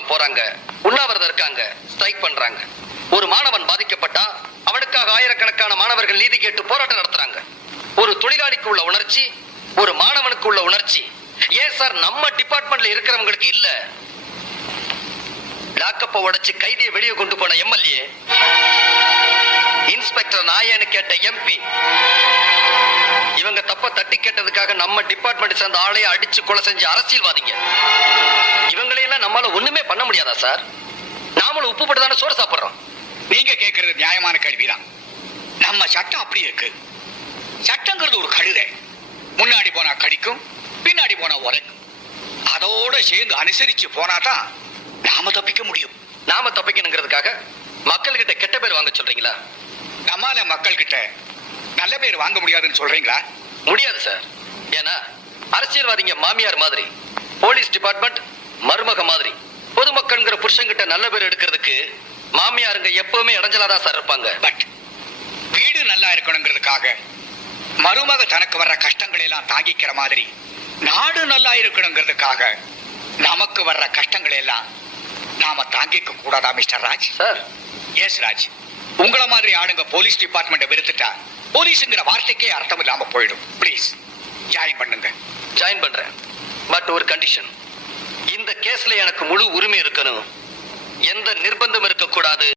ஊர்வலம் போறாங்க, உண்ணாவிரதம் இருக்காங்க, ஸ்ட்ரைக் பண்றாங்க. ஒரு மாணவன் பாதிக்கப்பட்டா அவனுக்காக ஆயிரக்கணக்கான மாணவர்கள் நீதி கேட்டு போராட்டம் நடத்துறாங்க. ஒரு தொழிலாளிக்கு உள்ள உணர்ச்சி, ஒரு மாணவனுக்கு உள்ள உணர்ச்சி ஏன் சார் நம்ம டிபார்ட்மெண்ட்ல இருக்கிறவங்களுக்கு இல்ல? லாக்கப்ப உடைச்சு கைதியை வெளியே கொண்டு போன எம்எல்ஏ, இன்ஸ்பெக்டர் நாயன்னு கேட்ட எம்பி, இவங்க தப்ப தட்டி கேட்டதுக்காக நம்ம டிபார்ட்மெண்ட் சேர்ந்த ஆளைய அடிச்சு கொலை செஞ்ச அரசியல்வாதிங்க, இவங்களையெல்லாம் நம்மளால ஒண்ணுமே பண்ண முடியாதா சார்? நாமளும் உப்பு போட்டு தானே சோறு சாப்பிடுறோம். நீங்க கேட்கறது நியாயமான கேள்விதான். நம்ம சட்டம் அப்படி இருக்கு. சட்டங்கிறது ஒரு கழுதை. முன்னாடி போனா கடிக்கும், பின்னாடி போனா உரைக்கும். அதோட சேர்ந்து அனுசரிச்சு போனாதான் நாம தப்பிக்க முடியும். நாம தப்பிக்கணுங்கிறதுக்காக மக்கள் கிட்ட கெட்ட பேர் வாங்க சொல்றீங்களா? நம்மால மக்கள் கிட்ட நல்ல பேர் வாங்க முடியாதுன்னு சொல்றீங்களா? முடியாது சார். ஏன்னா அரசியல்வாதிங்க மாமியார் மாதிரி, போலீஸ் டிபார்ட்மெண்ட் மருமக மாதிரி. பொதுமக்கள்ங்கிற புருஷன்கிட்ட நல்ல பேர் எடுக்கிறதுக்கு மாமியாருங்க எப்பவுமே இடைஞ்சலாதான் சார் இருப்பாங்க. பட் வீடு நல்லா இருக்கணுங்கிறதுக்காக மருமக தனக்கு வர்ற கஷ்டங்களை எல்லாம் தாங்கிக்கிற மாதிரி நாடு நல்லா இருக்கணுங்கிறதுக்காக நமக்கு வர்ற கஷ்டங்களை எல்லாம் நாம தாங்கிக்க கூடாதா mister Raj? Sir, yes Raj. உங்கள மாதிரி ஆளுங்க போலீஸ் டிபார்ட்மெண்ட்டை வெறுத்துட்டா போலீஸ்ங்கிற வார்த்தைக்கே அர்த்தம் இல்லாம போயிடும். ப்ளீஸ் ஜாயின் பண்ணுங்க. ஜாயின் பண்றேன். பட் ஒரு கண்டிஷன், இந்த கேஸ்ல எனக்கு முழு உரிமை இருக்கணும். எந்த நிர்பந்தம் இருக்கக்கூடாது.